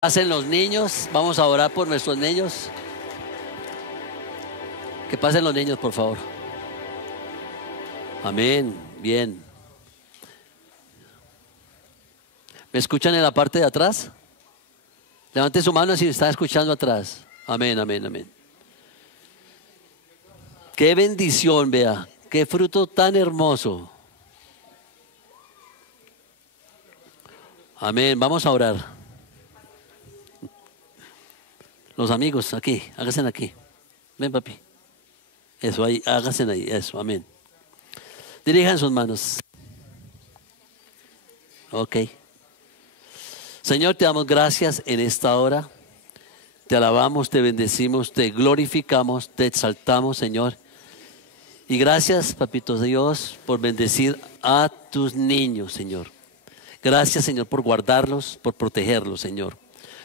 Pasen los niños, vamos a orar por nuestros niños. Que pasen los niños, por favor. Amén, bien. ¿Me escuchan en la parte de atrás? Levante su mano si me está escuchando atrás. Amén, amén, amén. Qué bendición, vea, qué fruto tan hermoso. Amén, vamos a orar. Los amigos, aquí, háganse aquí. Ven, papi. Eso, ahí, háganse ahí, eso, amén. Dirijan sus manos. Ok. Señor, te damos gracias en esta hora. Te alabamos, te bendecimos, te glorificamos, te exaltamos, Señor. Y gracias, papito Dios, por bendecir a tus niños, Señor. Gracias, Señor, por guardarlos, por protegerlos, Señor.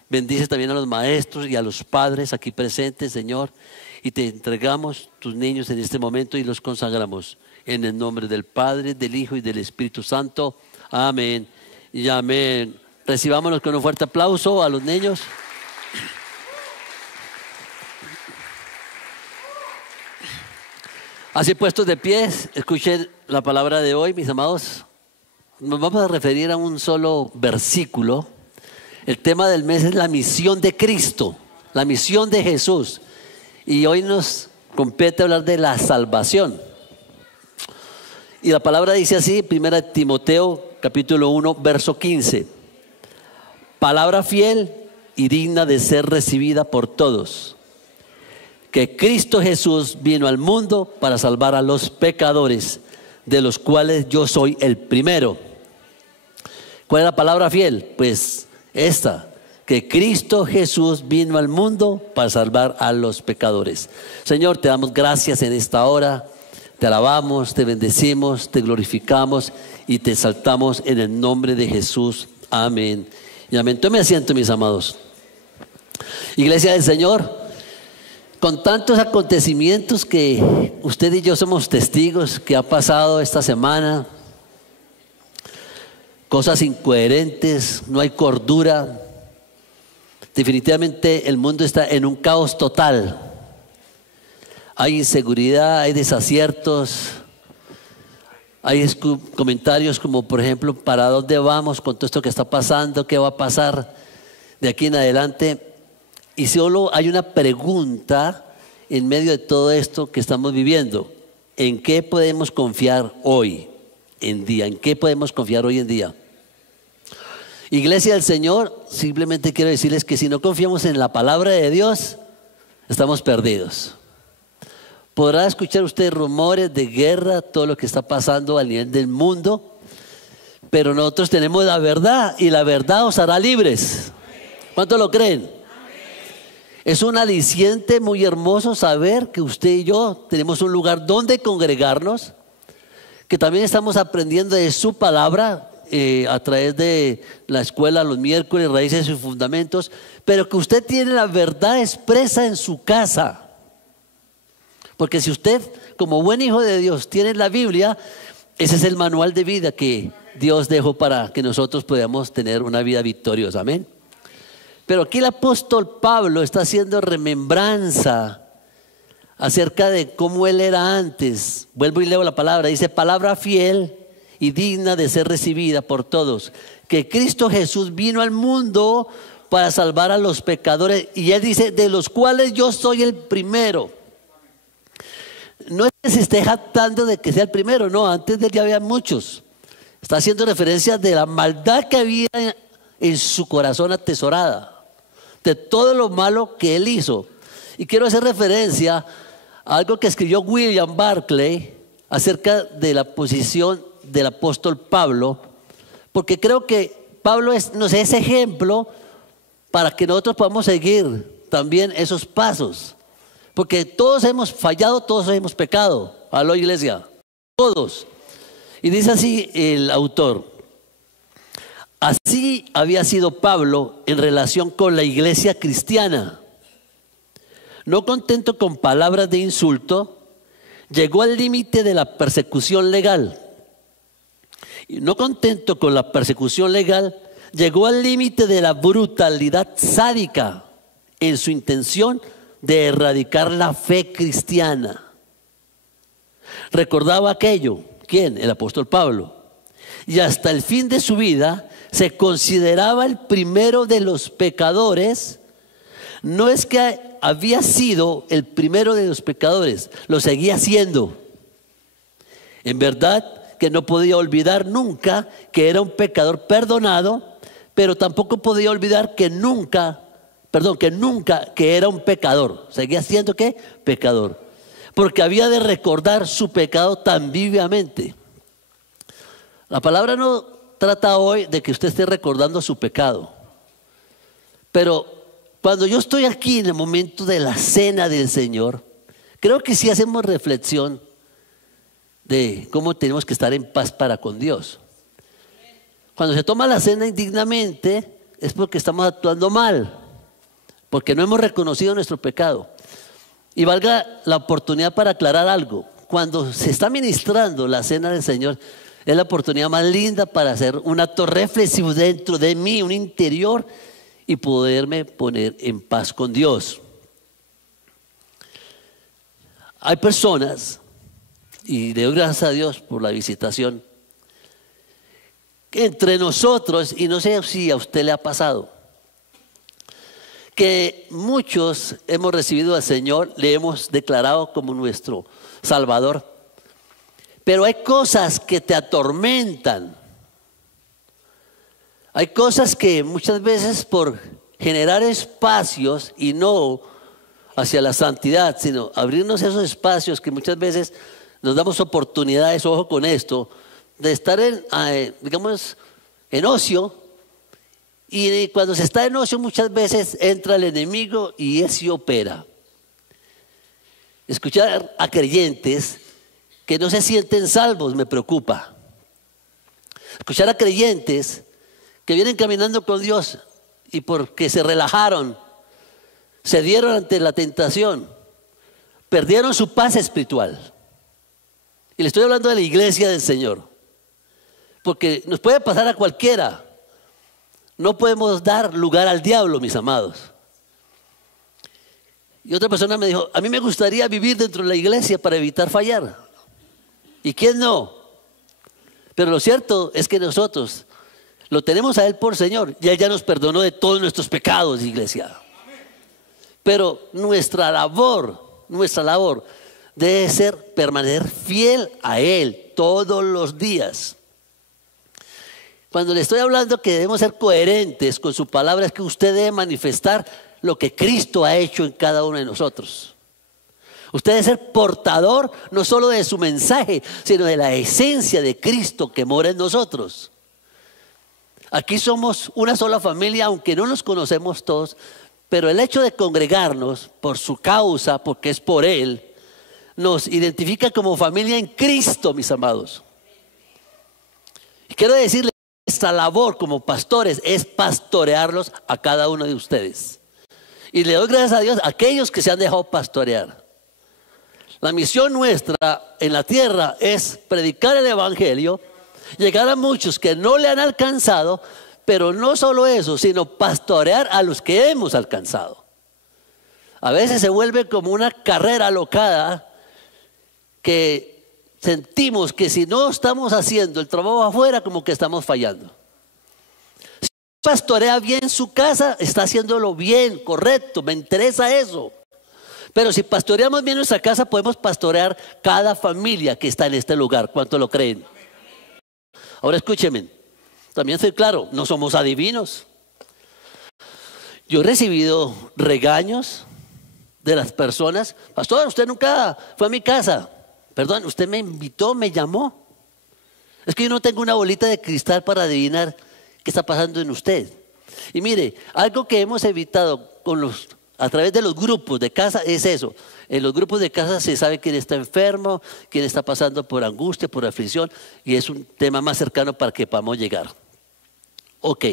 Bendice también a los maestros y a los padres aquí presentes, Señor. Y te entregamos tus niños en este momento y los consagramos. En el nombre del Padre, del Hijo y del Espíritu Santo. Amén y amén. Recibámonos con un fuerte aplauso a los niños. Así puestos de pie, escuchen la palabra de hoy, mis amados. Nos vamos a referir a un solo versículo. El tema del mes es la misión de Cristo, la misión de Jesús. Y hoy nos compete hablar de la salvación. Y la palabra dice así, 1 Timoteo capítulo 1, verso 15. Palabra fiel y digna de ser recibida por todos. Que Cristo Jesús vino al mundo para salvar a los pecadores, de los cuales yo soy el primero. ¿Cuál es la palabra fiel? Pues esta, que Cristo Jesús vino al mundo para salvar a los pecadores. Señor, te damos gracias en esta hora, te alabamos, te bendecimos, te glorificamos y te exaltamos en el nombre de Jesús. Amén y amén. Tome asiento, mis amados. Iglesia del Señor, con tantos acontecimientos que usted y yo somos testigos que ha pasado esta semana, cosas incoherentes, no hay cordura. Definitivamente el mundo está en un caos total. Hay inseguridad, hay desaciertos, hay comentarios como por ejemplo, ¿para dónde vamos con todo esto que está pasando? ¿Qué va a pasar de aquí en adelante? Y solo hay una pregunta en medio de todo esto que estamos viviendo. ¿En qué podemos confiar hoy en día? ¿En qué podemos confiar hoy en día? Iglesia del Señor, simplemente quiero decirles que si no confiamos en la palabra de Dios, estamos perdidos. Podrá escuchar usted rumores de guerra, todo lo que está pasando a nivel del mundo, pero nosotros tenemos la verdad y la verdad os hará libres. ¿Cuántos lo creen? Es un aliciente muy hermoso saber que usted y yo tenemos un lugar donde congregarnos, que también estamos aprendiendo de su palabra a través de la escuela los miércoles, raíces y fundamentos, pero que usted tiene la verdad expresa en su casa. Porque si usted, como buen hijo de Dios, tiene la Biblia, ese es el manual de vida que Dios dejó para que nosotros podamos tener una vida victoriosa. Amén. Pero aquí el apóstol Pablo está haciendo remembranza acerca de cómo él era antes. Vuelvo y leo la palabra, dice: palabra fiel y digna de ser recibida por todos, que Cristo Jesús vino al mundo para salvar a los pecadores, y él dice, de los cuales yo soy el primero. No es que se esté jactando de que sea el primero, no, antes de él ya había muchos. Está haciendo referencia de la maldad que había en su corazón atesorada, de todo lo malo que él hizo. Y quiero hacer referencia a algo que escribió William Barclay acerca de la posición del apóstol Pablo, porque creo que Pablo nos es ejemplo para que nosotros podamos seguir también esos pasos, porque todos hemos fallado, todos hemos pecado. Aló, iglesia, todos. Y dice así el autor: así había sido Pablo en relación con la iglesia cristiana. No contento con palabras de insulto, llegó al límite de la persecución legal. Y no contento con la persecución legal, llegó al límite de la brutalidad sádica en su intención de erradicar la fe cristiana. Recordaba aquello, ¿quién? El apóstol Pablo. Y hasta el fin de su vida se consideraba el primero de los pecadores. No es que había sido el primero de los pecadores, lo seguía siendo. En verdad que no podía olvidar nunca que era un pecador perdonado, pero tampoco podía olvidar que nunca que era un pecador. Seguía siendo ¿qué? Pecador. Porque había de recordar su pecado tan vivamente. La palabra no trata hoy de que usted esté recordando su pecado. Pero cuando yo estoy aquí en el momento de la cena del Señor, creo que sí hacemos reflexión de cómo tenemos que estar en paz para con Dios. Cuando se toma la cena indignamente es porque estamos actuando mal, porque no hemos reconocido nuestro pecado. Y valga la oportunidad para aclarar algo. Cuando se está ministrando la cena del Señor, es la oportunidad más linda para hacer un acto reflexivo dentro de mí, un interior, y poderme poner en paz con Dios. Hay personas, y le doy gracias a Dios por la visitación, que entre nosotros, y no sé si a usted le ha pasado, que muchos hemos recibido al Señor, le hemos declarado como nuestro Salvador, pero hay cosas que te atormentan. Hay cosas que muchas veces por generar espacios y no hacia la santidad, sino abrirnos esos espacios que muchas veces nos damos oportunidades, ojo con esto, de estar digamos, en ocio. Y cuando se está en ocio muchas veces entra el enemigo y ese opera. Escuchar a creyentes que no se sienten salvos me preocupa. Escuchar a creyentes que vienen caminando con Dios y porque se relajaron, se dieron ante la tentación, perdieron su paz espiritual. Y le estoy hablando de la iglesia del Señor, porque nos puede pasar a cualquiera. No podemos dar lugar al diablo, mis amados. Y otra persona me dijo, a mí me gustaría vivir dentro de la iglesia para evitar fallar. ¿Y quién no? Pero lo cierto es que nosotros lo tenemos a Él por Señor y Él ya nos perdonó de todos nuestros pecados, iglesia. Pero nuestra labor debe ser permanecer fiel a Él todos los días. Cuando le estoy hablando que debemos ser coherentes con su palabra, es que usted debe manifestar lo que Cristo ha hecho en cada uno de nosotros. Usted debe ser portador no solo de su mensaje, sino de la esencia de Cristo que mora en nosotros. Aquí somos una sola familia, aunque no nos conocemos todos, pero el hecho de congregarnos por su causa, porque es por Él, nos identifica como familia en Cristo, mis amados. Y quiero decirles, nuestra labor como pastores es pastorearlos a cada uno de ustedes. Y le doy gracias a Dios a aquellos que se han dejado pastorear. La misión nuestra en la tierra es predicar el evangelio, llegar a muchos que no le han alcanzado, pero no solo eso, sino pastorear a los que hemos alcanzado. A veces se vuelve como una carrera alocada que sentimos que si no estamos haciendo el trabajo afuera, como que estamos fallando. Si pastorea bien su casa, está haciéndolo bien, correcto, me interesa eso. Pero si pastoreamos bien nuestra casa, podemos pastorear cada familia que está en este lugar. ¿Cuánto lo creen? Ahora escúchenme, también soy claro, no somos adivinos. Yo he recibido regaños de las personas. Pastor, usted nunca fue a mi casa. Perdón, usted me invitó, me llamó. Es que yo no tengo una bolita de cristal para adivinar qué está pasando en usted. Y mire, algo que hemos evitado a través de los grupos de casa es eso. En los grupos de casa se sabe quién está enfermo, quién está pasando por angustia, por aflicción, y es un tema más cercano para que podamos llegar. Ok.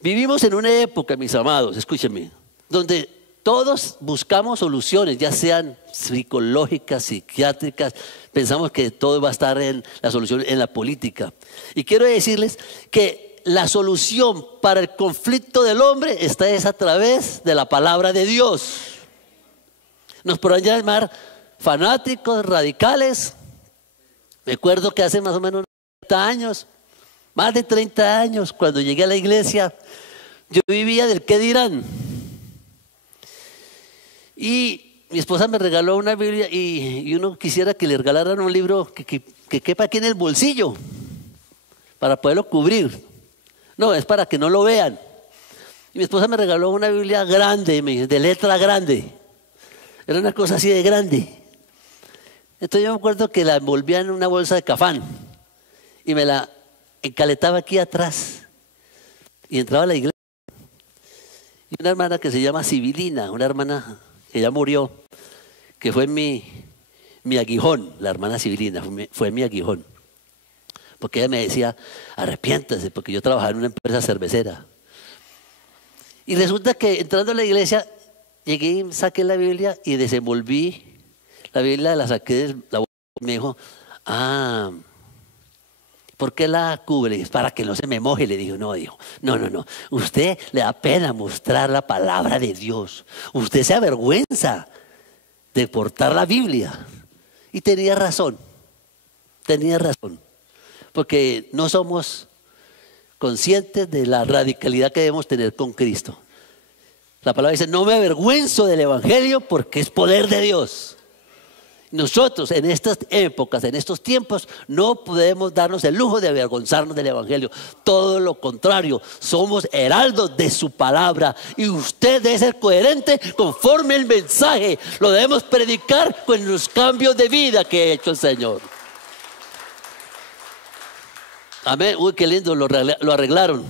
Vivimos en una época, mis amados, escúchenme, donde todos buscamos soluciones, ya sean psicológicas, psiquiátricas. Pensamos que todo va a estar en la solución en la política. Y quiero decirles que la solución para el conflicto del hombre está es a través de la palabra de Dios. Nos podrán llamar fanáticos, radicales. Me acuerdo que hace más o menos 30 años, más de 30 años, cuando llegué a la iglesia, yo vivía del qué dirán. Y mi esposa me regaló una Biblia y uno quisiera que le regalaran un libro que quepa aquí en el bolsillo para poderlo cubrir. No, es para que no lo vean. Y mi esposa me regaló una Biblia grande, de letra grande. Era una cosa así de grande. Entonces yo me acuerdo que la envolvía en una bolsa de cafán y me la encaletaba aquí atrás y entraba a la iglesia. Y una hermana que se llama Sibilina, una hermana que ya murió, que fue mi aguijón, la hermana Sibilina, fue mi aguijón. Porque ella me decía, arrepiéntase, porque yo trabajaba en una empresa cervecera. Y resulta que entrando a la iglesia, llegué y saqué la Biblia y desenvolví la Biblia, la saqué de la bolsa y me dijo, ¿por qué la cubre? Es para que no se me moje. Le dijo, no, usted le da pena mostrar la palabra de Dios. Usted se avergüenza de portar la Biblia. Y tenía razón, porque no somos conscientes de la radicalidad que debemos tener con Cristo. La palabra dice, no me avergüenzo del evangelio porque es poder de Dios. Nosotros en estas épocas, en estos tiempos, no podemos darnos el lujo de avergonzarnos del evangelio. Todo lo contrario, somos heraldos de su palabra y usted debe ser coherente conforme el mensaje. Lo debemos predicar con los cambios de vida que ha hecho el Señor. Amén. Uy, qué lindo, lo arreglaron.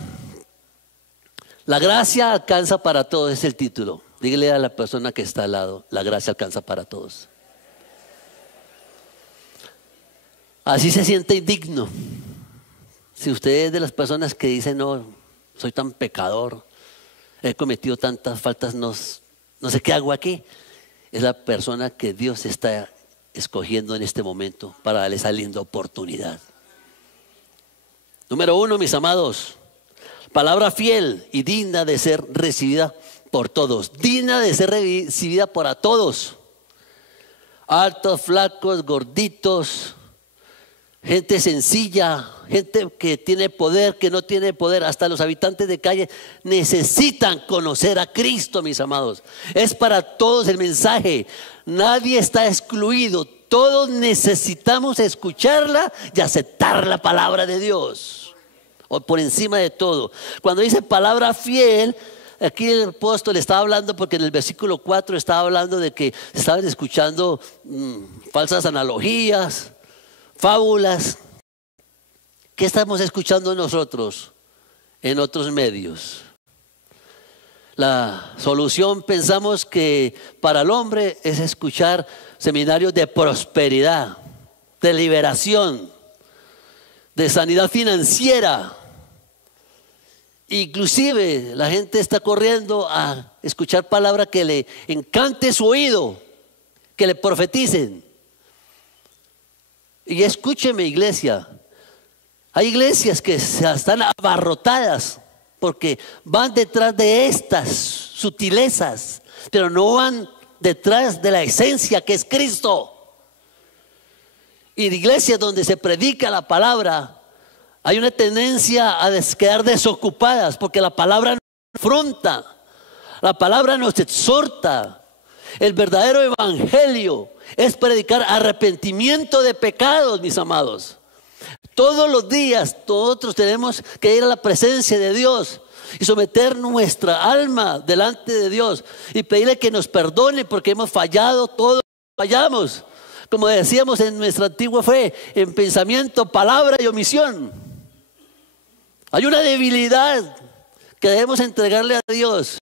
La gracia alcanza para todos es el título. Dígale a la persona que está al lado, la gracia alcanza para todos. Así se siente indigno. Si usted es de las personas que dicen, no, soy tan pecador, he cometido tantas faltas, no sé qué hago aquí, es la persona que Dios está escogiendo en este momento para darle esa linda oportunidad. Número 1, mis amados, palabra fiel y digna de ser recibida por todos. Digna de ser recibida por todos. Altos, flacos, gorditos, gente sencilla, gente que tiene poder, que no tiene poder, hasta los habitantes de calle necesitan conocer a Cristo, mis amados. Es para todos el mensaje, nadie está excluido, todos necesitamos escucharla y aceptar la palabra de Dios, o por encima de todo. Cuando dice palabra fiel, aquí el apóstol estaba hablando, porque en el versículo 4 estaba hablando de que estaban escuchando falsas analogías, fábulas. ¿Qué estamos escuchando nosotros en otros medios? La solución, pensamos que para el hombre es escuchar seminarios de prosperidad, de liberación, de sanidad financiera. Inclusive la gente está corriendo a escuchar palabras que le encante su oído, que le profeticen. Y escúcheme, iglesia, hay iglesias que están abarrotadas porque van detrás de estas sutilezas, pero no van detrás de la esencia que es Cristo. Y en iglesias donde se predica la palabra, hay una tendencia a quedar desocupadas porque la palabra nos confronta, la palabra nos exhorta. El verdadero evangelio es predicar arrepentimiento de pecados, mis amados. Todos los días nosotros tenemos que ir a la presencia de Dios y someter nuestra alma delante de Dios y pedirle que nos perdone porque hemos fallado, todos fallamos. Como decíamos en nuestra antigua fe, en pensamiento, palabra y omisión. Hay una debilidad que debemos entregarle a Dios.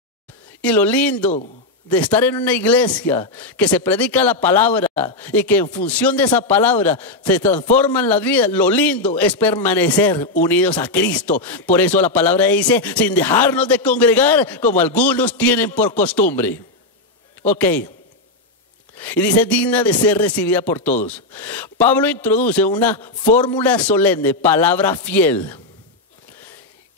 Y lo lindo de estar en una iglesia que se predica la palabra y que en función de esa palabra se transforma en la vida, lo lindo es permanecer unidos a Cristo. Por eso la palabra dice, sin dejarnos de congregar como algunos tienen por costumbre. Ok. Y dice, digna de ser recibida por todos. Pablo introduce una fórmula solemne, palabra fiel.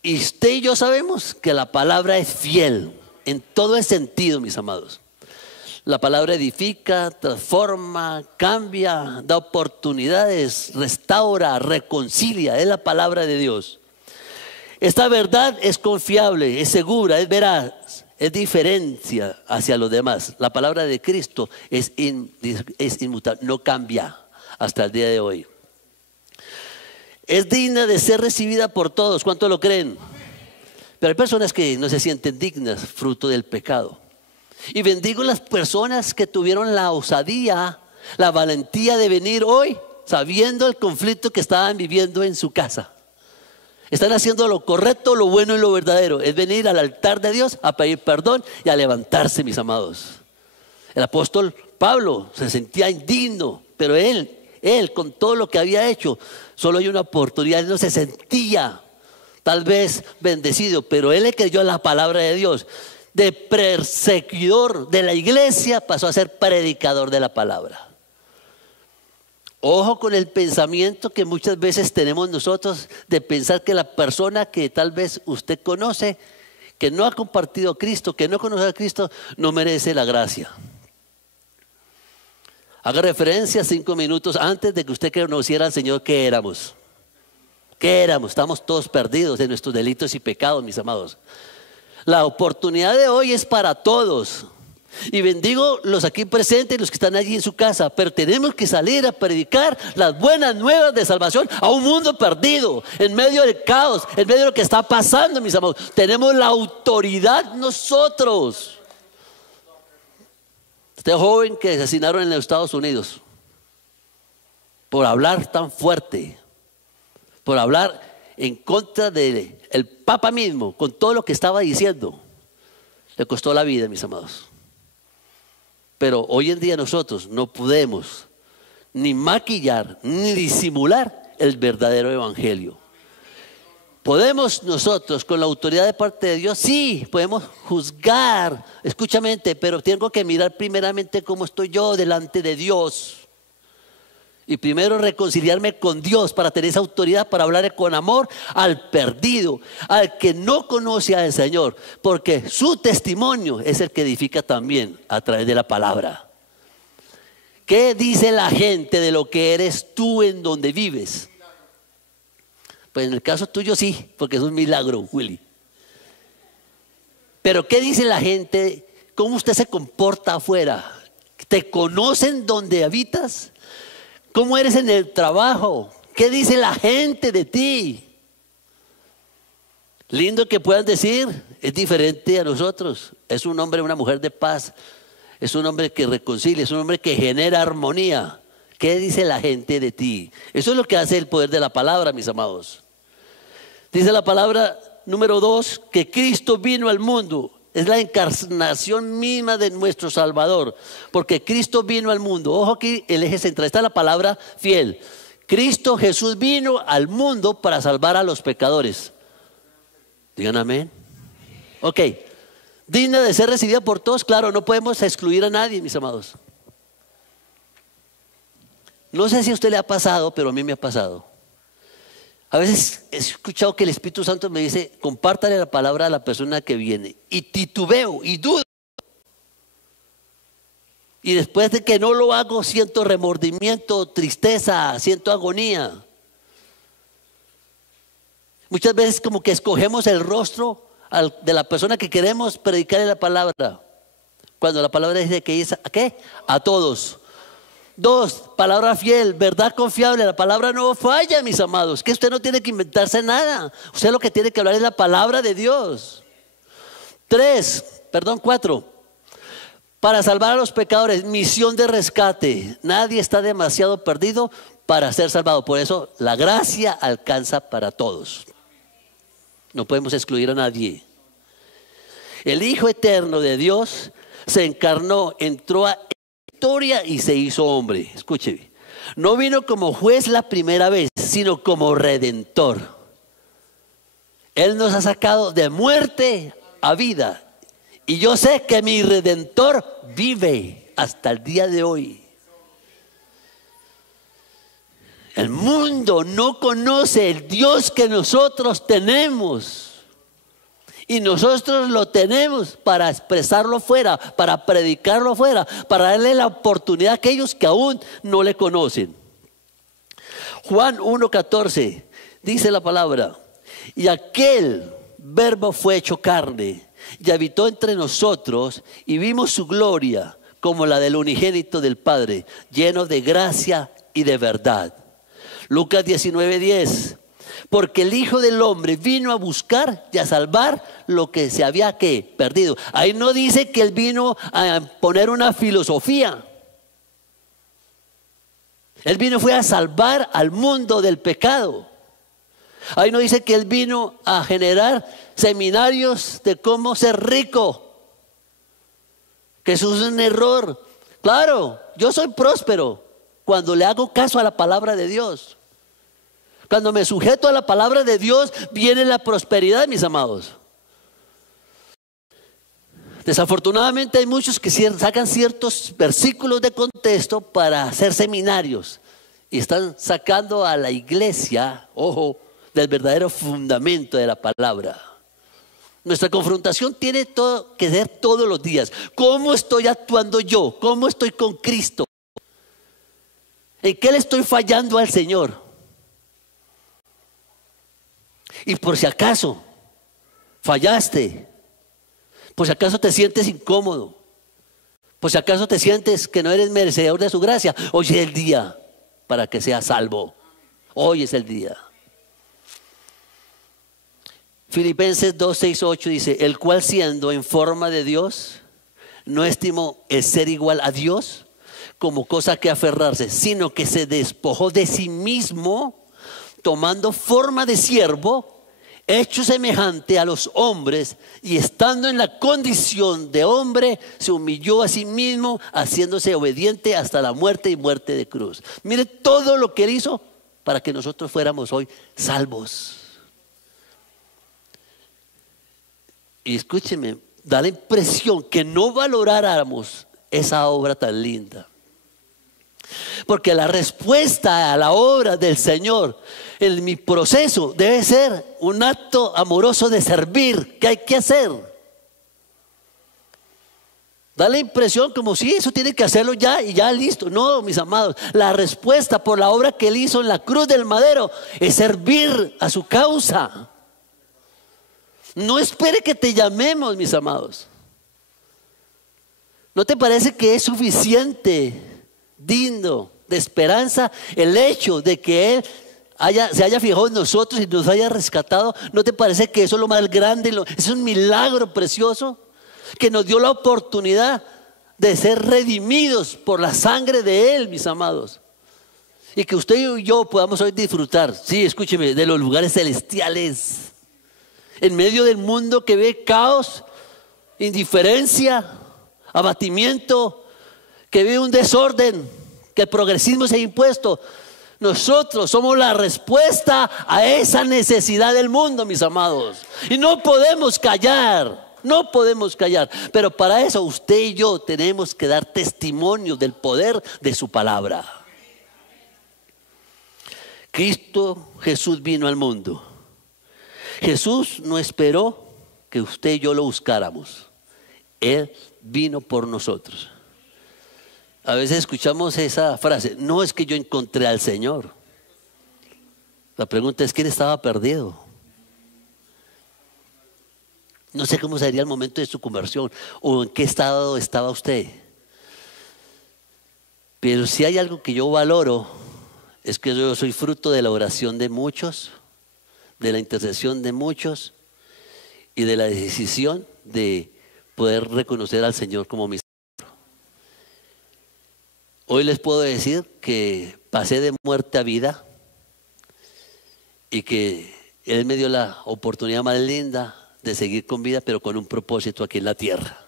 Y usted y yo sabemos que la palabra es fiel en todo el sentido, mis amados. La palabra edifica, transforma, cambia, da oportunidades, restaura, reconcilia. Es la palabra de Dios. Esta verdad es confiable, es segura, es veraz, es diferencia hacia los demás. La palabra de Cristo es inmutable, no cambia hasta el día de hoy. Es digna de ser recibida por todos. ¿Cuántos lo creen? Pero hay personas que no se sienten dignas, fruto del pecado. Y bendigo las personas que tuvieron la osadía, la valentía de venir hoy sabiendo el conflicto que estaban viviendo en su casa. Están haciendo lo correcto, lo bueno y lo verdadero. Es venir al altar de Dios a pedir perdón y a levantarse, mis amados. El apóstol Pablo se sentía indigno, pero él con todo lo que había hecho, solo hay una oportunidad. Él no se sentía tal vez bendecido, pero él le creyó a la palabra de Dios. De perseguidor de la iglesia pasó a ser predicador de la palabra. Ojo con el pensamiento que muchas veces tenemos nosotros de pensar que la persona que tal vez usted conoce, que no ha compartido a Cristo, que no conoce a Cristo, no merece la gracia. Haga referencia 5 minutos antes de que usted conociera al Señor. ¿Qué éramos? ¿Qué éramos? Estamos todos perdidos en nuestros delitos y pecados, mis amados. La oportunidad de hoy es para todos. Y bendigo los aquí presentes y los que están allí en su casa. Pero tenemos que salir a predicar las buenas nuevas de salvación a un mundo perdido, en medio del caos, en medio de lo que está pasando, mis amados. Tenemos la autoridad nosotros. Este joven que asesinaron en los Estados Unidos por hablar tan fuerte, por hablar en contra del Papa mismo, con todo lo que estaba diciendo, le costó la vida, mis amados. Pero hoy en día nosotros no podemos ni maquillar ni disimular el verdadero evangelio. Podemos nosotros con la autoridad de parte de Dios, sí, podemos juzgar, escúchame, pero tengo que mirar primeramente cómo estoy yo delante de Dios. Y primero reconciliarme con Dios para tener esa autoridad para hablar con amor al perdido, al que no conoce al Señor, porque su testimonio es el que edifica también a través de la palabra. ¿Qué dice la gente de lo que eres tú en donde vives? Pues en el caso tuyo sí, porque es un milagro, Willy. Pero ¿qué dice la gente? ¿Cómo usted se comporta afuera? ¿Te conocen donde habitas? ¿Cómo eres en el trabajo? ¿Qué dice la gente de ti? Lindo que puedan decir, es diferente a nosotros. Es un hombre, una mujer de paz. Es un hombre que reconcilia, es un hombre que genera armonía. ¿Qué dice la gente de ti? Eso es lo que hace el poder de la palabra, mis amados. Dice la palabra número 2, que Cristo vino al mundo. Es la encarnación misma de nuestro Salvador, porque Cristo vino al mundo. Ojo aquí, el eje central, está la palabra fiel. Cristo Jesús vino al mundo para salvar a los pecadores. Digan amén. Ok, digna de ser recibida por todos, claro, no podemos excluir a nadie, mis amados. No sé si a usted le ha pasado, pero a mí me ha pasado. A veces he escuchado que el Espíritu Santo me dice, compártale la palabra a la persona que viene. Y titubeo y dudo. Y después de que no lo hago, siento remordimiento, tristeza, siento agonía. Muchas veces como que escogemos el rostro de la persona que queremos predicarle la palabra. Cuando la palabra dice que es ¿a qué? A todos. 2, palabra fiel, verdad confiable. La palabra no falla, mis amados. Que usted no tiene que inventarse nada. Usted lo que tiene que hablar es la palabra de Dios. 4, para salvar a los pecadores, misión de rescate. Nadie está demasiado perdido para ser salvado. Por eso la gracia alcanza para todos. No podemos excluir a nadie. El Hijo eterno de Dios se encarnó, entró a historia y se hizo hombre. Escúcheme, no vino como juez la primera vez, sino como redentor. Él nos ha sacado de muerte a vida. Y yo sé que mi redentor vive hasta el día de hoy. El mundo no conoce el Dios que nosotros tenemos. Y nosotros lo tenemos para expresarlo fuera, para predicarlo fuera, para darle la oportunidad a aquellos que aún no le conocen. Juan 1:14 dice la palabra: y aquel verbo fue hecho carne y habitó entre nosotros, y vimos su gloria como la del unigénito del Padre, lleno de gracia y de verdad. Lucas 19:10: porque el Hijo del Hombre vino a buscar y a salvar lo que se había perdido. Ahí no dice que Él vino a poner una filosofía. Él fue a salvar al mundo del pecado. Ahí no dice que Él vino a generar seminarios de cómo ser rico, que eso es un error. Claro, yo soy próspero cuando le hago caso a la palabra de Dios. Cuando me sujeto a la palabra de Dios, viene la prosperidad, mis amados. Desafortunadamente hay muchos que sacan ciertos versículos de contexto para hacer seminarios y están sacando a la iglesia, ojo, del verdadero fundamento de la palabra. Nuestra confrontación tiene que ser todos los días. ¿Cómo estoy actuando yo? ¿Cómo estoy con Cristo? ¿En qué le estoy fallando al Señor? Y por si acaso fallaste, por si acaso te sientes incómodo, por si acaso te sientes que no eres merecedor de su gracia, hoy es el día para que seas salvo. Hoy es el día. Filipenses 2:6-8 dice: el cual, siendo en forma de Dios, no estimó el ser igual a Dios como cosa que aferrarse, sino que se despojó de sí mismo, tomando forma de siervo, hecho semejante a los hombres, y estando en la condición de hombre, se humilló a sí mismo, haciéndose obediente hasta la muerte y muerte de cruz. Mire todo lo que Él hizo para que nosotros fuéramos hoy salvos. Y escúcheme, da la impresión que no valoráramos esa obra tan linda. Porque la respuesta a la obra del Señor en mi proceso debe ser un acto amoroso de servir. ¿Qué hay que hacer? Da la impresión como si eso tiene que hacerlo ya y ya listo. No, mis amados, la respuesta por la obra que Él hizo en la cruz del madero es servir a su causa. No espere que te llamemos, mis amados. ¿No te parece que es suficiente, digno de esperanza, el hecho de que Él se haya fijado en nosotros y nos haya rescatado? ¿No te parece que eso es lo más grande? Es un milagro precioso que nos dio la oportunidad de ser redimidos por la sangre de Él, mis amados. Y que usted y yo podamos hoy disfrutar, sí, escúcheme, de los lugares celestiales. En medio del mundo que ve caos, indiferencia, abatimiento, que ve un desorden, que el progresismo se ha impuesto. Nosotros somos la respuesta a esa necesidad del mundo, mis amados. Y no podemos callar, no podemos callar. Pero para eso usted y yo tenemos que dar testimonio del poder de su palabra. Cristo Jesús vino al mundo. Jesús no esperó que usted y yo lo buscáramos. Él vino por nosotros. A veces escuchamos esa frase: no es que yo encontré al Señor. La pregunta es: ¿quién estaba perdido? No sé cómo sería el momento de su conversión o en qué estado estaba usted. Pero si hay algo que yo valoro, es que yo soy fruto de la oración de muchos, de la intercesión de muchos y de la decisión de poder reconocer al Señor como mi Señor. Hoy les puedo decir que pasé de muerte a vida y que Él me dio la oportunidad más linda de seguir con vida, pero con un propósito aquí en la tierra.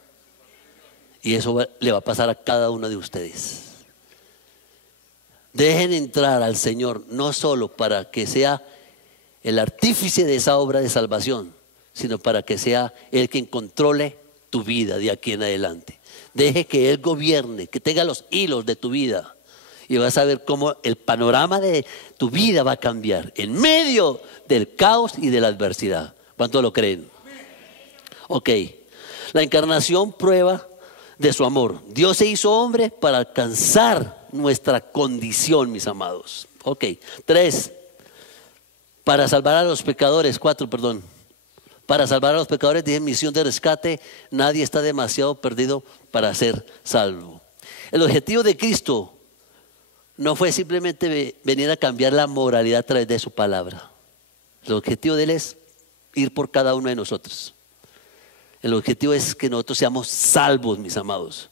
Y eso le va a pasar a cada uno de ustedes. Dejen entrar al Señor no solo para que sea el artífice de esa obra de salvación, sino para que sea Él quien controle tu vida de aquí en adelante. Deje que Él gobierne, que tenga los hilos de tu vida, y vas a ver cómo el panorama de tu vida va a cambiar en medio del caos y de la adversidad. ¿Cuánto lo creen? Ok, la encarnación prueba de su amor. Dios se hizo hombre para alcanzar nuestra condición, mis amados. Ok, 3, para salvar a los pecadores. 4, perdón. Para salvar a los pecadores, dije misión de rescate. Nadie está demasiado perdido para ser salvo. El objetivo de Cristo no fue simplemente venir a cambiar la moralidad a través de su palabra. El objetivo de Él es ir por cada uno de nosotros. El objetivo es que nosotros seamos salvos, mis amados.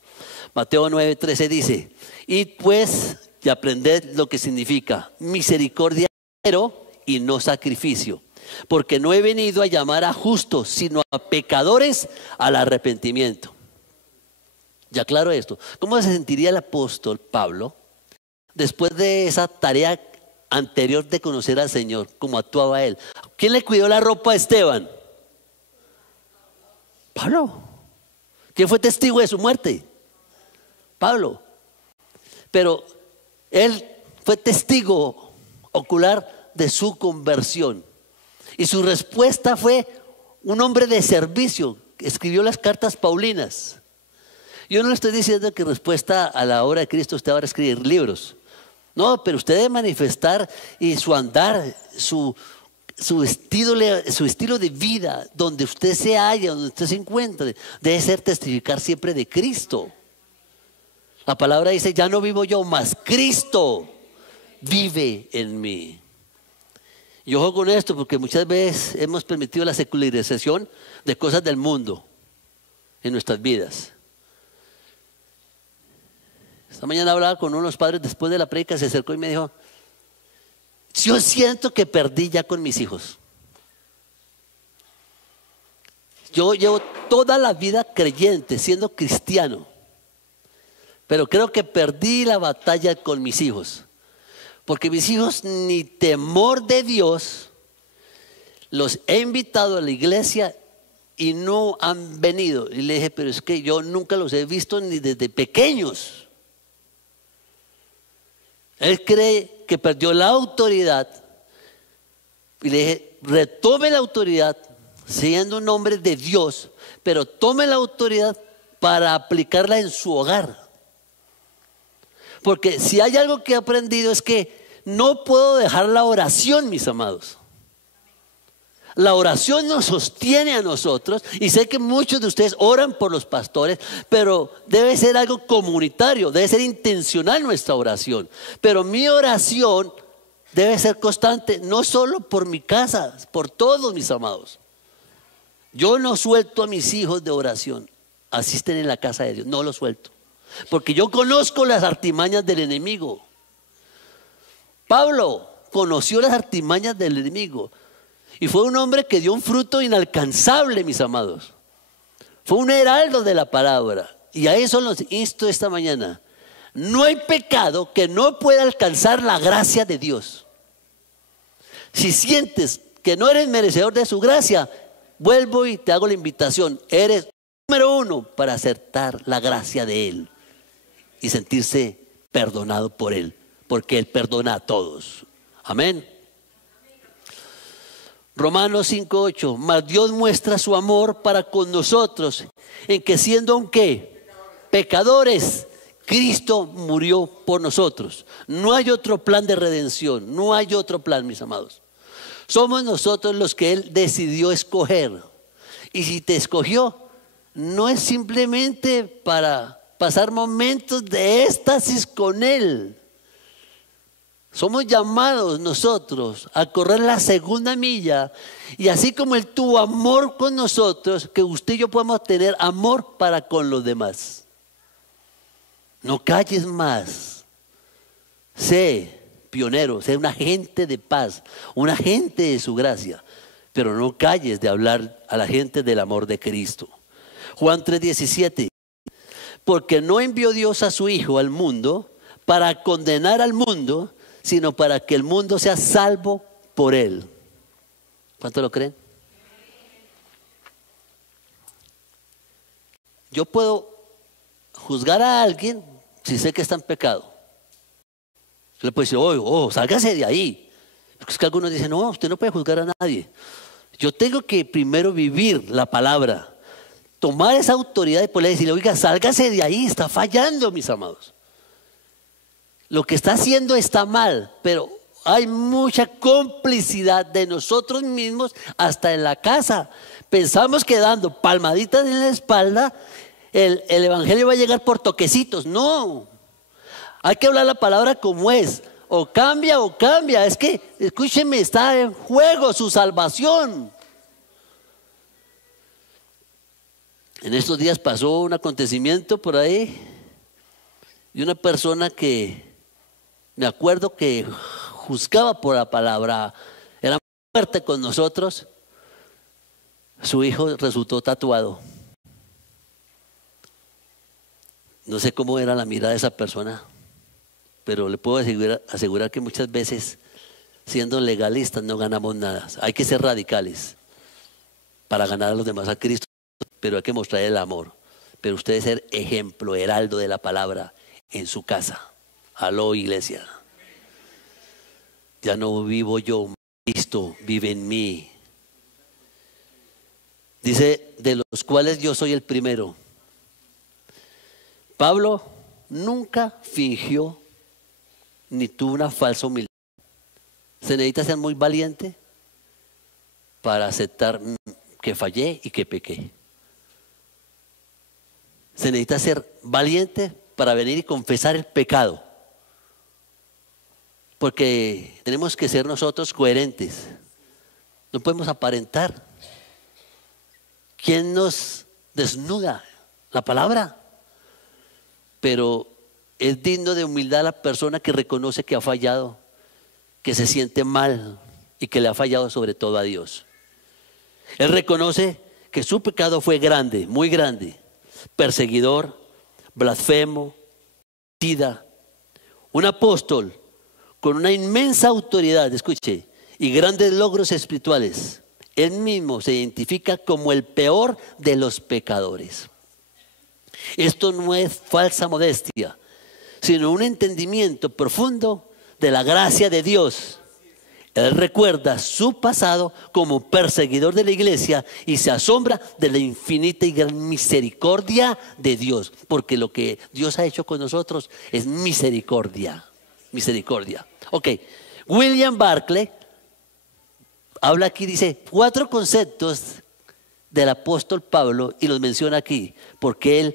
Mateo 9:13 dice: id pues y aprended lo que significa misericordia y no sacrificio, porque no he venido a llamar a justos, sino a pecadores al arrepentimiento. Ya claro esto. ¿Cómo se sentiría el apóstol Pablo después de esa tarea anterior de conocer al Señor? ¿Cómo actuaba él? ¿Quién le cuidó la ropa a Esteban? Pablo. ¿Quién fue testigo de su muerte? Pablo. Pero él fue testigo ocular de su conversión. Y su respuesta fue un hombre de servicio. Escribió las cartas paulinas. Yo no le estoy diciendo que respuesta a la obra de Cristo usted va a escribir libros. No, pero usted debe manifestar y su andar, su estilo de vida, donde usted se halla, donde usted se encuentre, debe ser testificar siempre de Cristo. La palabra dice: ya no vivo yo, mas Cristo vive en mí. Y ojo con esto, porque muchas veces hemos permitido la secularización de cosas del mundo en nuestras vidas. Esta mañana hablaba con uno de los padres después de la prédica, se acercó y me dijo: yo siento que perdí ya con mis hijos. Yo llevo toda la vida creyente, siendo cristiano, pero creo que perdí la batalla con mis hijos, porque mis hijos, ni temor de Dios, los he invitado a la iglesia y no han venido. Y le dije: pero es que yo nunca los he visto ni desde pequeños. Él cree que perdió la autoridad. Y le dije: retome la autoridad siendo un hombre de Dios, pero tome la autoridad para aplicarla en su hogar. Porque si hay algo que he aprendido es que no puedo dejar la oración, mis amados. La oración nos sostiene a nosotros, y sé que muchos de ustedes oran por los pastores, pero debe ser algo comunitario, debe ser intencional nuestra oración. Pero mi oración debe ser constante, no solo por mi casa, por todos, mis amados. Yo no suelto a mis hijos de oración. Asisten en la casa de Dios, no los suelto, porque yo conozco las artimañas del enemigo. Pablo conoció las artimañas del enemigo y fue un hombre que dio un fruto inalcanzable, mis amados. Fue un heraldo de la palabra, y a eso los insto esta mañana. No hay pecado que no pueda alcanzar la gracia de Dios. Si sientes que no eres merecedor de su gracia, vuelvo y te hago la invitación. Eres número uno para aceptar la gracia de Él y sentirse perdonado por Él, porque Él perdona a todos. Amén. Romanos 5:8. Mas Dios muestra su amor para con nosotros, en que siendo aunque pecadores, Cristo murió por nosotros. No hay otro plan de redención, no hay otro plan, mis amados. Somos nosotros los que Él decidió escoger. Y si te escogió, no es simplemente para pasar momentos de éxtasis con Él. Somos llamados nosotros a correr la segunda milla, y así como Él tuvo amor con nosotros, que usted y yo podemos tener amor para con los demás. No calles más. Sé pionero, sé un agente de paz, un agente de su gracia, pero no calles de hablar a la gente del amor de Cristo. Juan 3:17. Porque no envió Dios a su Hijo al mundo para condenar al mundo, sino para que el mundo sea salvo por Él. ¿Cuánto lo creen? Yo puedo juzgar a alguien si sé que está en pecado. Le puedo decir: sálgase de ahí. Porque es que algunos dicen: no, usted no puede juzgar a nadie. Yo tengo que primero vivir la palabra tomar esa autoridad y poder decirle, oiga, sálgase de ahí, está fallando, mis amados. Lo que está haciendo está mal, pero hay mucha complicidad de nosotros mismos hasta en la casa. Pensamos que dando palmaditas en la espalda, el evangelio va a llegar por toquecitos. No, hay que hablar la palabra como es. O cambia o cambia. Es que, escúcheme, está en juego su salvación. En estos días pasó un acontecimiento por ahí y una persona que me acuerdo que juzgaba por la palabra, era muy fuerte con nosotros. Su hijo resultó tatuado. No sé cómo era la mirada de esa persona, pero le puedo asegurar que muchas veces, siendo legalistas, no ganamos nada. Hay que ser radicales para ganar a los demás a Cristo, pero hay que mostrar el amor. Pero usted debe ser ejemplo, heraldo de la palabra en su casa. Aló, iglesia. Ya no vivo yo, Cristo vive en mí. Dice, de los cuales yo soy el primero. Pablo nunca fingió ni tuvo una falsa humildad. Se necesita ser muy valiente para aceptar que fallé y que pequé. Se necesita ser valiente para venir y confesar el pecado. Porque tenemos que ser nosotros coherentes. No podemos aparentar. ¿Quién nos desnuda? La palabra. Pero es digno de humildad la persona que reconoce que ha fallado, que se siente mal y que le ha fallado sobre todo a Dios. Él reconoce que su pecado fue grande, muy grande, perseguidor, blasfemo, homicida, un apóstol con una inmensa autoridad, escuche, y grandes logros espirituales. Él mismo se identifica como el peor de los pecadores. Esto no es falsa modestia, sino un entendimiento profundo de la gracia de Dios. Él recuerda su pasado como perseguidor de la iglesia y se asombra de la infinita y gran misericordia de Dios, porque lo que Dios ha hecho con nosotros es misericordia. Misericordia. Ok, William Barclay habla aquí, dice 4 conceptos del apóstol Pablo y los menciona aquí, porque él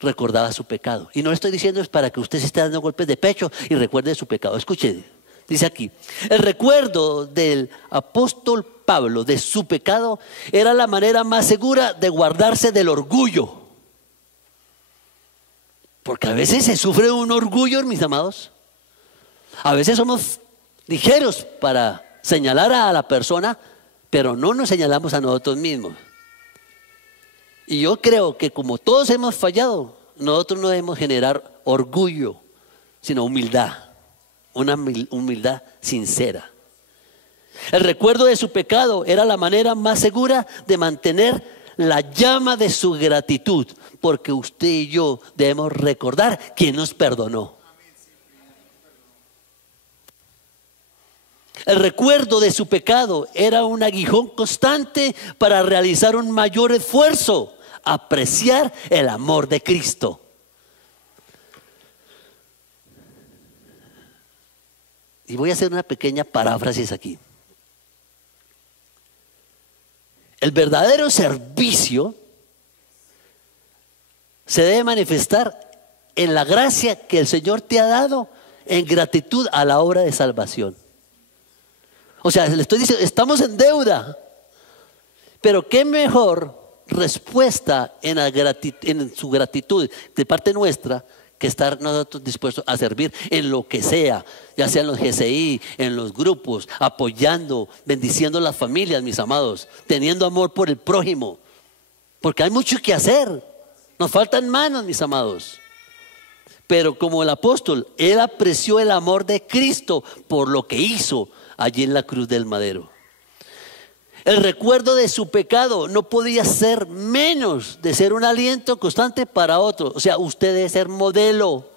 recordaba su pecado. Y no le estoy diciendo es para que usted se esté dando golpes de pecho y recuerde su pecado. Escuche, dice aquí, el recuerdo del apóstol Pablo de su pecado era la manera más segura de guardarse del orgullo. Porque a veces se sufre un orgullo, mis amados. A veces somos ligeros para señalar a la persona, pero no nos señalamos a nosotros mismos. Y yo creo que como todos hemos fallado, nosotros no debemos generar orgullo, sino humildad, una humildad sincera. El recuerdo de su pecado era la manera más segura de mantener la llama de su gratitud, porque usted y yo debemos recordar quién nos perdonó. El recuerdo de su pecado era un aguijón constante para realizar un mayor esfuerzo, apreciar el amor de Cristo. Y voy a hacer una pequeña paráfrasis aquí. El verdadero servicio se debe manifestar en la gracia que el Señor te ha dado en gratitud a la obra de salvación. O sea, le estoy diciendo, estamos en deuda, pero qué mejor respuesta en su gratitud de parte nuestra que estar nosotros dispuestos a servir en lo que sea, ya sea en los GCI, en los grupos, apoyando, bendiciendo a las familias, mis amados, teniendo amor por el prójimo, porque hay mucho que hacer, nos faltan manos, mis amados. Pero como el apóstol, él apreció el amor de Cristo por lo que hizo allí en la cruz del madero. El recuerdo de su pecado no podía ser menos de ser un aliento constante para otros. O sea, usted debe ser modelo,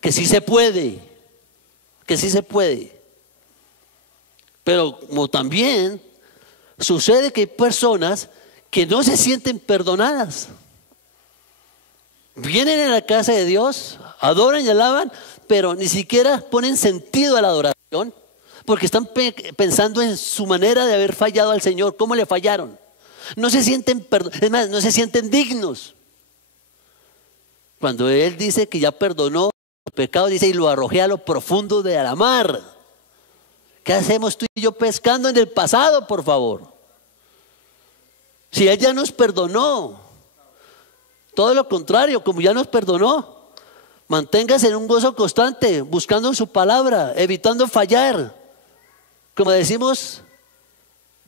que sí se puede, que sí se puede. Pero como también sucede que hay personas que no se sienten perdonadas. Vienen a la casa de Dios, adoran y alaban, pero ni siquiera ponen sentido a la adoración, porque están pensando en su manera de haber fallado al Señor. ¿Cómo le fallaron? No se sienten, es más, no se sienten dignos. Cuando Él dice que ya perdonó los pecados, dice, y lo arrojé a lo profundo de la mar. ¿Qué hacemos tú y yo pescando en el pasado, por favor? Si Él ya nos perdonó. Todo lo contrario, como ya nos perdonó, manténgase en un gozo constante, buscando en su palabra, evitando fallar. Como decimos,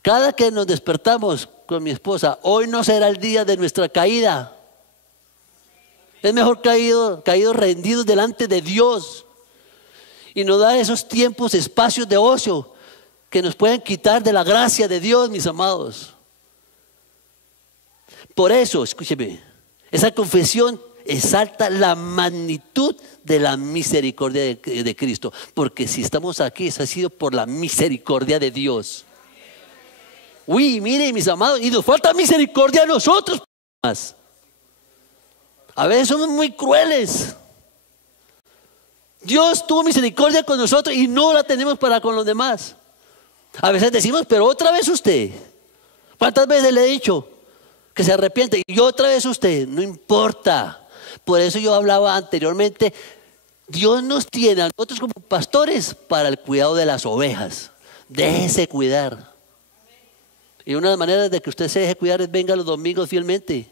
cada que nos despertamos con mi esposa, hoy no será el día de nuestra caída. Es mejor caídos rendidos delante de Dios y no dar esos tiempos, espacios de ocio que nos pueden quitar de la gracia de Dios, mis amados. Por eso, escúcheme, esa confesión exalta la magnitud de la misericordia de Cristo. Porque si estamos aquí, eso ha sido por la misericordia de Dios. Uy, miren, mis amados, y nos falta misericordia a nosotros más. A veces somos muy crueles. Dios tuvo misericordia con nosotros y no la tenemos para con los demás. A veces decimos, pero otra vez usted. ¿Cuántas veces le he dicho que se arrepiente? Y otra vez usted, no importa. Por eso yo hablaba anteriormente, Dios nos tiene a nosotros como pastores para el cuidado de las ovejas. Déjese cuidar. Y una de las maneras de que usted se deje cuidar es venga los domingos fielmente.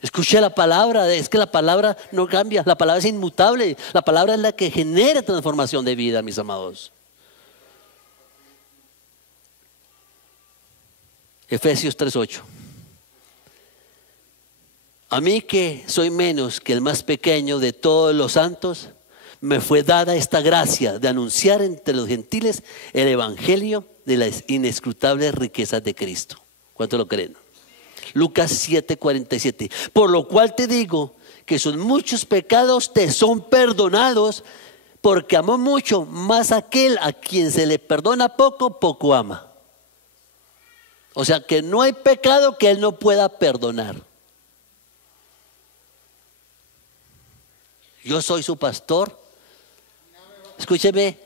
Escuche la palabra, es que la palabra no cambia, la palabra es inmutable, la palabra es la que genera transformación de vida, mis amados. Efesios 3:8. A mí que soy menos que el más pequeño de todos los santos, me fue dada esta gracia de anunciar entre los gentiles el evangelio de las inescrutables riquezas de Cristo. ¿Cuánto lo creen? Lucas 7:47. Por lo cual te digo que son muchos pecados te son perdonados, porque amó mucho, más aquel a quien se le perdona poco, poco ama. O sea que no hay pecado que Él no pueda perdonar. Yo soy su pastor. Escúcheme,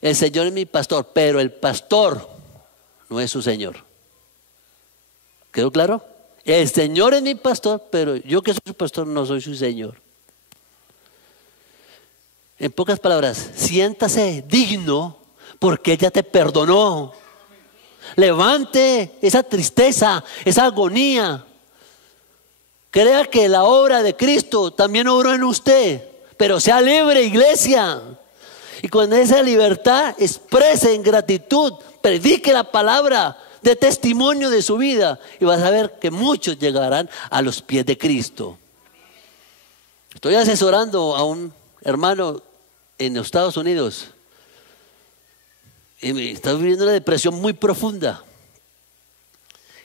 el Señor es mi pastor, pero el pastor no es su Señor. ¿Quedó claro? El Señor es mi pastor, pero yo que soy su pastor no soy su Señor. En pocas palabras, siéntase digno porque ella te perdonó. Levante esa tristeza, esa agonía. Crea que la obra de Cristo también obró en usted, pero sea libre, iglesia. Y con esa libertad exprese en gratitud, predique la palabra, de testimonio de su vida, y vas a ver que muchos llegarán a los pies de Cristo. Estoy asesorando a un hermano en los Estados Unidos y me está viviendo una depresión muy profunda.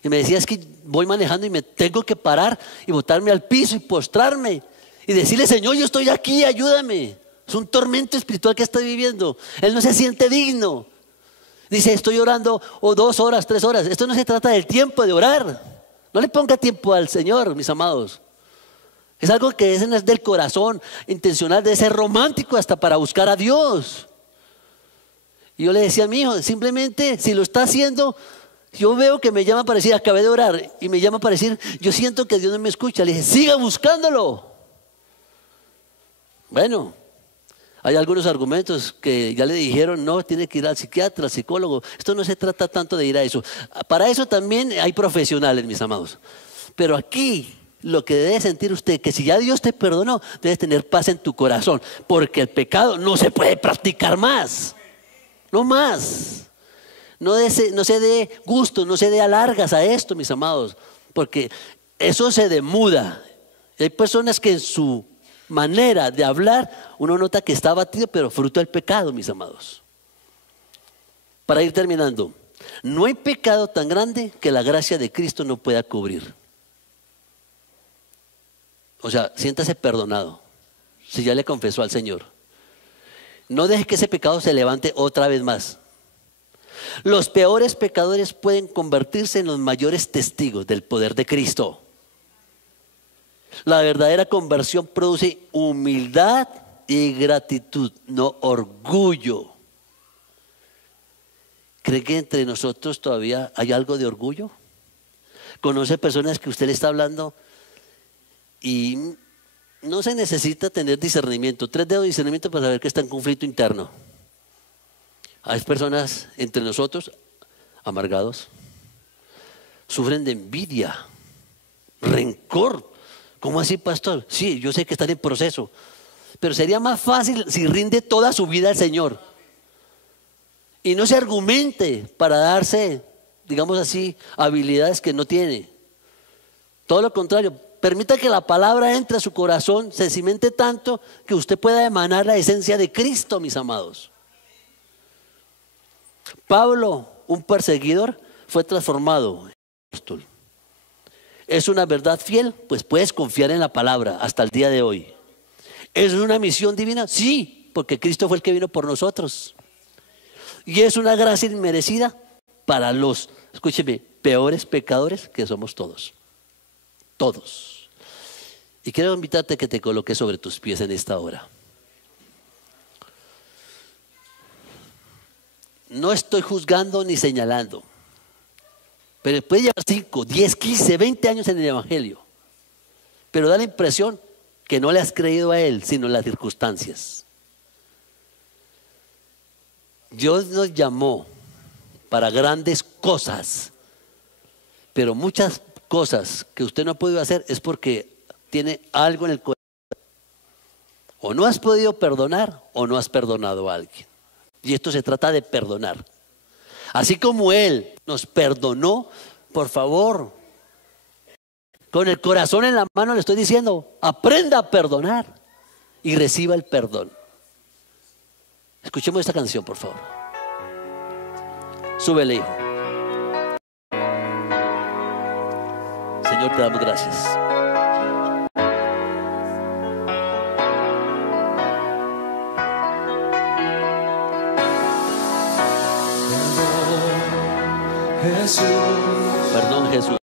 Y me decía, es que voy manejando y me tengo que parar y botarme al piso y postrarme y decirle, Señor, yo estoy aquí, ayúdame. Es un tormento espiritual que está viviendo. Él no se siente digno. Dice, estoy orando 2 horas, 3 horas. Esto no se trata del tiempo de orar. No le ponga tiempo al Señor, mis amados. Es algo que es del corazón, intencional, de ser romántico hasta para buscar a Dios. Y yo le decía a mi hijo, simplemente si lo está haciendo, yo veo que me llama para decir, acabé de orar, y me llama para decir, yo siento que Dios no me escucha. Le dije, siga buscándolo. Bueno, hay algunos argumentos que ya le dijeron, no, tiene que ir al psiquiatra, al psicólogo. Esto no se trata tanto de ir a eso. Para eso también hay profesionales, mis amados. Pero aquí lo que debe sentir usted, que si ya Dios te perdonó, debes tener paz en tu corazón, porque el pecado no se puede practicar más. No más. No se dé gusto, no se dé alargas a esto, mis amados, porque eso se demuda. Hay personas que en su manera de hablar, uno nota que está abatido, pero fruto del pecado, mis amados. Para ir terminando, no hay pecado tan grande que la gracia de Cristo no pueda cubrir. O sea, siéntase perdonado si ya le confesó al Señor. No deje que ese pecado se levante otra vez más. Los peores pecadores pueden convertirse en los mayores testigos del poder de Cristo. La verdadera conversión produce humildad y gratitud, no orgullo. ¿Cree que entre nosotros todavía hay algo de orgullo? ¿Conoce personas que usted le está hablando y no se necesita tener discernimiento, 3 dedos de discernimiento para saber que está en conflicto interno? Hay personas entre nosotros amargados, sufren de envidia, rencor. ¿Cómo así, pastor? Sí, yo sé que están en proceso, pero sería más fácil si rinde toda su vida al Señor y no se argumente para darse, digamos así, habilidades que no tiene. Todo lo contrario, permita que la palabra entre a su corazón, se cimente tanto que usted pueda emanar la esencia de Cristo, mis amados. Pablo, un perseguidor, fue transformado en apóstol. ¿Es una verdad fiel? Pues puedes confiar en la palabra hasta el día de hoy. ¿Es una misión divina? Sí, porque Cristo fue el que vino por nosotros. ¿Y es una gracia inmerecida? Para los, escúcheme, peores pecadores que somos todos. Todos. Y quiero invitarte a que te coloques sobre tus pies en esta hora. No estoy juzgando ni señalando, pero puede llevar 5, 10, 15, 20 años en el Evangelio, pero da la impresión que no le has creído a Él, sino en las circunstancias. Dios nos llamó para grandes cosas, pero muchas cosas que usted no ha podido hacer es porque tiene algo en el corazón. O no has podido perdonar o no has perdonado a alguien. Y esto se trata de perdonar. Así como Él nos perdonó, por favor, con el corazón en la mano le estoy diciendo, aprenda a perdonar y reciba el perdón. Escuchemos esta canción, por favor. Súbele, hijo. Señor, te damos gracias. Jesús, Perdón, Jesús.